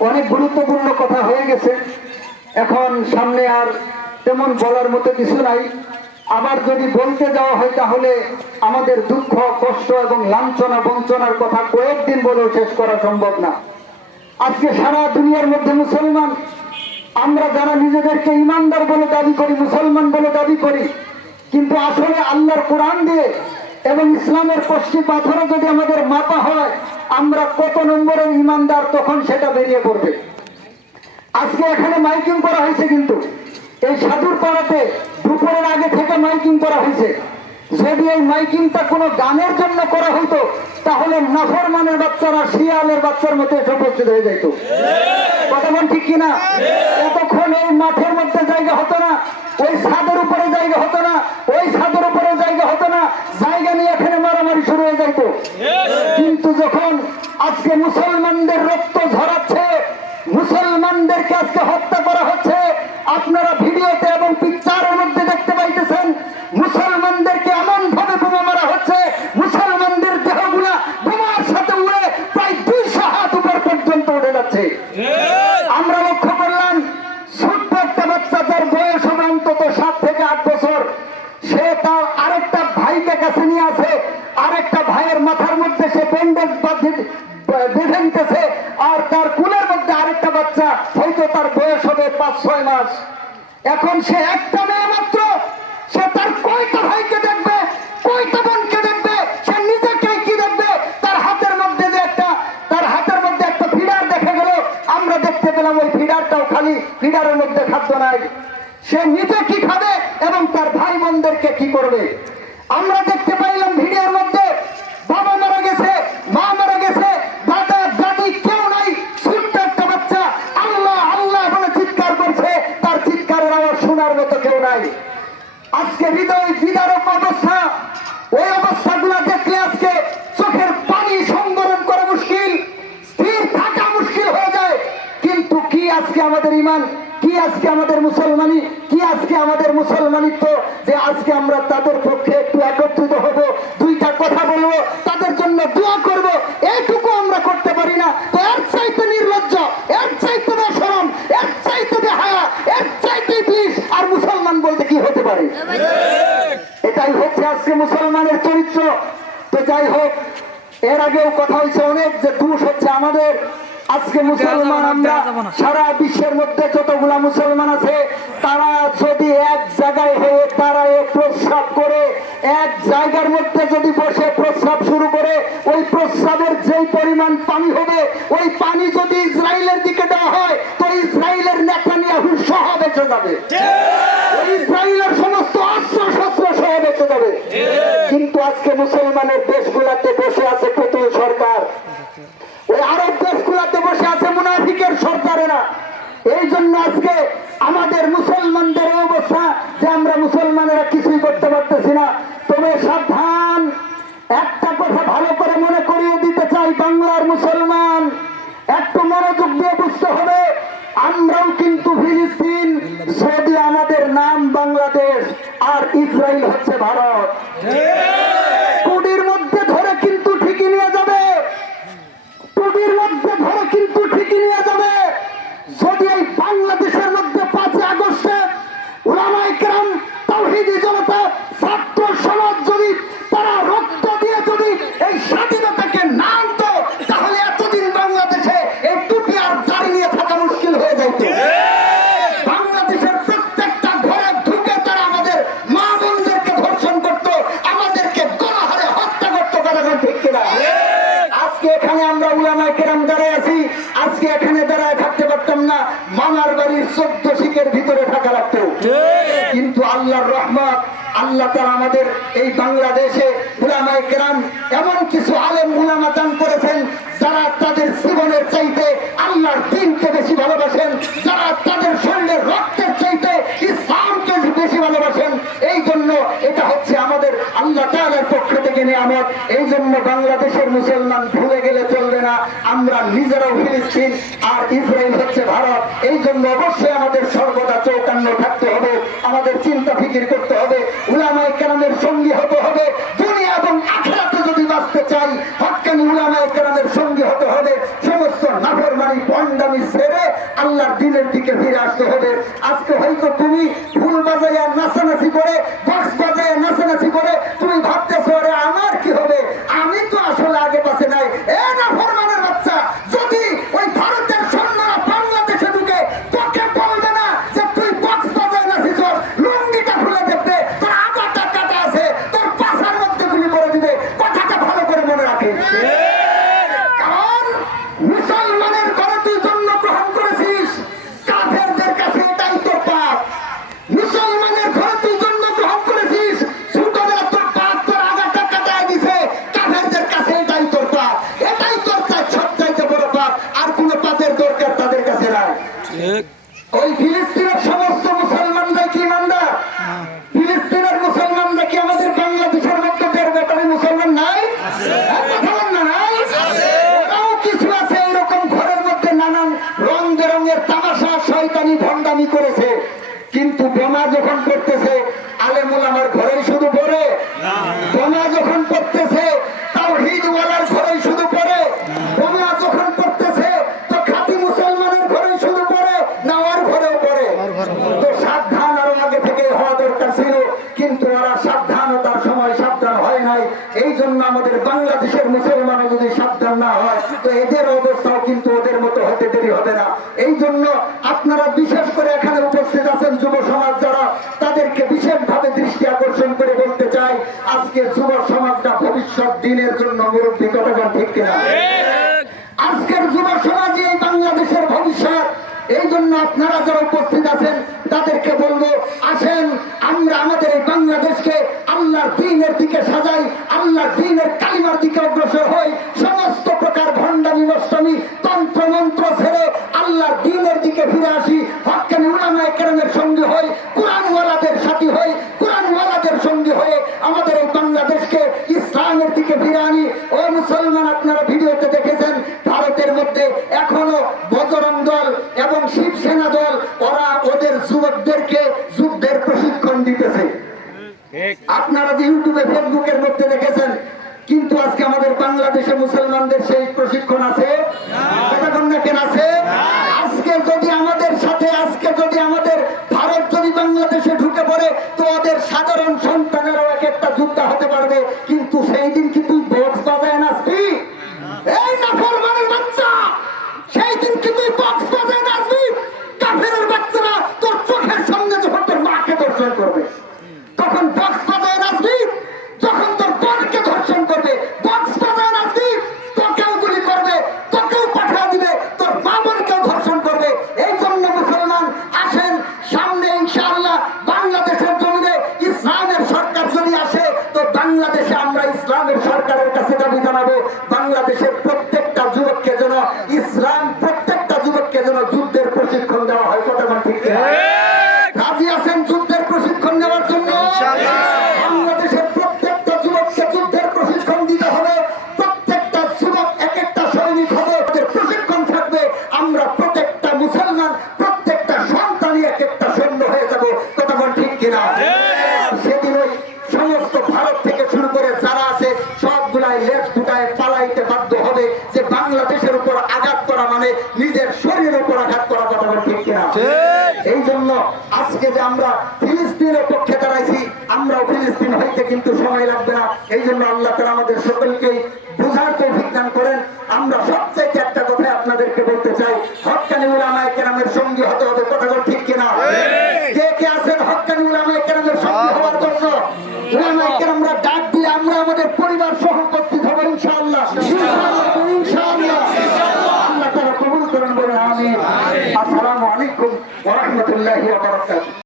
অনেক গুরুত্বপূর্ণ কথা হয়ে গেছে। এখন সামনে আর তেমন বলার মতো কিছু নাই। আবার যদি বলতে যাওয়া হয় তাহলে আমাদের দুঃখ, কষ্ট এবং লাঞ্ছনা, বঞ্চনার কথা কয়েকদিন বলেও শেষ করা সম্ভব না। আজকে সারা দুনিয়ার মধ্যে মুসলমান, আমরা যারা নিজেদেরকে ইমানদার বলে দাবি করি, মুসলমান বলে দাবি করি, কিন্তু আসলে আল্লাহর কোরআন দিয়ে এবং ইসলামের কষ্টি পাথরে যদি আমাদের মাপা হয় আমরা কত নম্বরের ইমানদার তখন সেটা বেরিয়ে পড়বে। আজকে এখানে মাইকিং করা হয়েছে কিন্তু। এই সাধুর পাড়াতে দুপুরের আগে থেকে মাইকিং করা হয়েছে। যদি এই মাইকিংটা কোনো গানের জন্য করা হতো তাহলে নাফরমানের বাচ্চারা শিয়ালের বাচ্চার মতো এসে উপস্থিত হয়ে যেত কথা ঠিক কিনা? এতক্ষণ এই মাঠের মধ্যে জায়গা হতো না, ওই ছাদের উপরে জায়গা হতো না, ওই ছাদের উপরে জায়গা হতো না জায়গা নিয়ে এখানে মারামারি শুরু হয়ে যাইতো কিন্তু যখন আজকে মুসলমানদের রক্ত ঝরাচ্ছে মুসলমানদেরকে আজকে হত্যা করা হচ্ছে আপনারা ভিডিওতে এবং পিকচারের মধ্যে দেখতে পাইতেছেন মুসলমানদেরকে এমন ভাবে বোমা মারা হচ্ছে মুসলমানদের দেহগুলা বোমার সাথে উড়ে প্রায় দুইশো হাত উপর পর্যন্ত উঠে যাচ্ছে আমরা লক্ষ্য করলাম ছোট্ট একটা বাচ্চা যার বয়স হবে অন্তত সাত থেকে আট বছর সে তার আরেকটা ভাইকে কাছে নিয়ে আসে আরেকটা ভাইয়ের মাথার মধ্যে সে ব্যান্ডেজ বেঁধে নিতেছে আর তার কুলের মধ্যে আরেকটা বাচ্চা, হয়তো তার বয়স হবে পাঁচ, ছয় মাস। এখন সে একটা মেয়ে মাত্র, সে তার কয়টা ভাইকে দেখবে, কয়টা বোনকে দেখবে, সে নিজেকে কি দেখবে? তার হাতের মধ্যে যে একটা, তার হাতের মধ্যে একটা ফিডার দেখে গেল। আমরা দেখতে পেলাম ওই ফিডারটাও খালি, ফিডারের মধ্যে খাদ্য নাই। সে নিজে কি খাবে এবং তার ভাই বোনদেরকে কি করবে? আমরা দেখতে পাইলাম ভিডিওর মধ্যে বাবা মারা গেছে মা মারা গেছে দাদা দাদি কেউ নাই ছোট্ট একটা বাচ্চা আল্লাহ আল্লাহ বলে চিৎকার করছে তার চিৎকারের আওয়াজ শোনার মতো কেউ নাই আজকে হৃদয় বিদারক অবস্থা। ওই অবস্থাগুলো দেখলে আজকে চোখের পানি সংবরণ করা মুশকিল, স্থির থাকা মুশকিল হয়ে যায়। কিন্তু কি আজকে আমাদের ইমান কি আজকে আমাদের মুসলমানি, কি আজকে আমাদের মুসলমানিত্ব যে আজকে আমরা তাদের পক্ষে একটু একত্রিত হব, দুইটা কথা বলব, তাদের জন্য দোয়া করব, এইটুকু আমরা করতে পারি না তো এর চাইতে নির্লজ্জ এর চাইতে বেসরম এর চাইতে বেহায়া এর চাইতে প্লিজ আর মুসলমান বলতে কি হতে পারে এটাই হচ্ছে আজকে মুসলমানের চরিত্র। তো যাই হোক এর আগেও কথা হয়েছে অনেক যে দোষ হচ্ছে আমাদের। আজকে মুসলমান আমরা সারা বিশ্বের মধ্যে যতগুলা মুসলমান আছে তারা যদি এক জায়গায় হয়ে দাঁড়ায় প্রস্রাব করে এক জায়গার মধ্যে যদি বসে প্রস্রাব শুরু করে ওই প্রস্রাবের যেই পরিমাণ পানি হবে ওই পানি যদি ইসরায়েলের দিকে দেওয়া হয় তো ইসরায়েলের নেতানিয়াহু সহ বেঁচে যাবে ওই ইসরায়েলের সমস্ত অস্ত্র শস্ত্র সহ বেঁচে যাবে কিন্তু আজকে মুসলমানের দেশগুলাতে বসে আছে পুতুল সরকার। ওই আরব দেশগুলাতে বসে আছে মুনাফিকের সরকারেরা এই জন্য আজকে আমাদের মুসলমানদের অবস্থা যে আমরা মুসলমানেরা কিছুই করতে পারতেছি না। তবে সাবধান। একটা কথা ভালো করে মনে করিয়ে দিতে চাই বাংলার মুসলমান। একটু মনোযোগ দিয়ে বুঝতে হবে, আমরাও কিন্তু ফিলিস্তিন, সৌদি আমাদের নাম বাংলাদেশ, আর ইসরায়েল হচ্ছে ভারত। আল্লাহর রহমত, আল্লাহ তারা আমাদের এই বাংলাদেশে উলামায় গ্রাম এমন কিছু আলেম উলামা দান করেছেন যারা তাদের জীবনের চাইতে আল্লাহর দিনকে বেশি ভালোবাসেন, যারা তাদের শরীরের রক্তের নিয়ামত এই জন্য বাংলাদেশের মুসলমান ভুলে গেলে চলবে না। আমরা নিজেরাও ফিলিস্তিন, আর ইসরায়েল হচ্ছে ভারত। এই জন্য অবশ্যই আমাদের সর্বদা চৌকান্ন থাকতে হবে, আমাদের চিন্তা ফিকির করতে হবে, উলামায় কেরামের সঙ্গী হতে হবে, দুনিয়া এবং আখড়াতে যদি বাঁচতে চাই হকানি উলামায় কেরামের সঙ্গী হতে হবে, সমস্ত নাফের মানি পণ্ডামি সেরে আল্লাহর দিনের দিকে ফিরে আসতে হবে। আজকে হয়তো তুমি ফুল বাজাইয়া নাচানাচি করে, বক্স বাজাইয়া নাচানাচি করে জন্য আমাদের বাংলাদেশের মুসলমান যদি সাবধান না হয়, তো এদের অবস্থাও কিন্তু ওদের মতো হতে দেরি হবে না। এই জন্য আপনারা বিশেষ করে এখানে উপস্থিত আছেন যুব সমাজ যারা, তাদেরকে বিশেষভাবে দৃষ্টি আকর্ষণ করে বলতে চাই, আজকে যুব সমাজটা ভবিষ্যৎ দিনের জন্য মুরব্বী কতক্ষণ ঠিক কিনা? এই জন্য আপনারা যারা উপস্থিত আছেন, তাদেরকে বলব, আসেন, আমরা আমাদের এই বাংলাদেশকে আল্লাহর দিনের দিকে সাজাই, আল্লাহর দিনের কালিমার দিকে অগ্রসর হই। সমস্ত প্রকার ভণ্ডামি অষ্টমী তন্ত্রমন্ত্র আপনারা যে ইউটিউবে, ফেসবুকের মধ্যে দেখেছেন, কিন্তু আজকে আমাদের বাংলাদেশে মুসলমানদের সেই প্রশিক্ষণ আছে? আছে? আজকে যদি আমাদের সাথে, আজকে যদি আমাদের ভারত যদি বাংলাদেশে ঢুকে পড়ে কারণে নিজের শরীরের উপর আঘাত করা কথা ঠিক কিনা? এই জন্য আজকে যে আমরা ফিলিস্তিনের পক্ষে দাঁড়াইছি আমরাও ফিলিস্তিন হইতে কিন্তু সময় লাগবে না। এই জন্য আল্লাহ তারা আমাদের সকলকে বোঝার তো বিজ্ঞান করেন। আমরা সবচেয়ে একটা কথা আপনাদেরকে বলতে চাই হকানি উলামায় কেরামের সঙ্গী হতে হতে কথা বলছি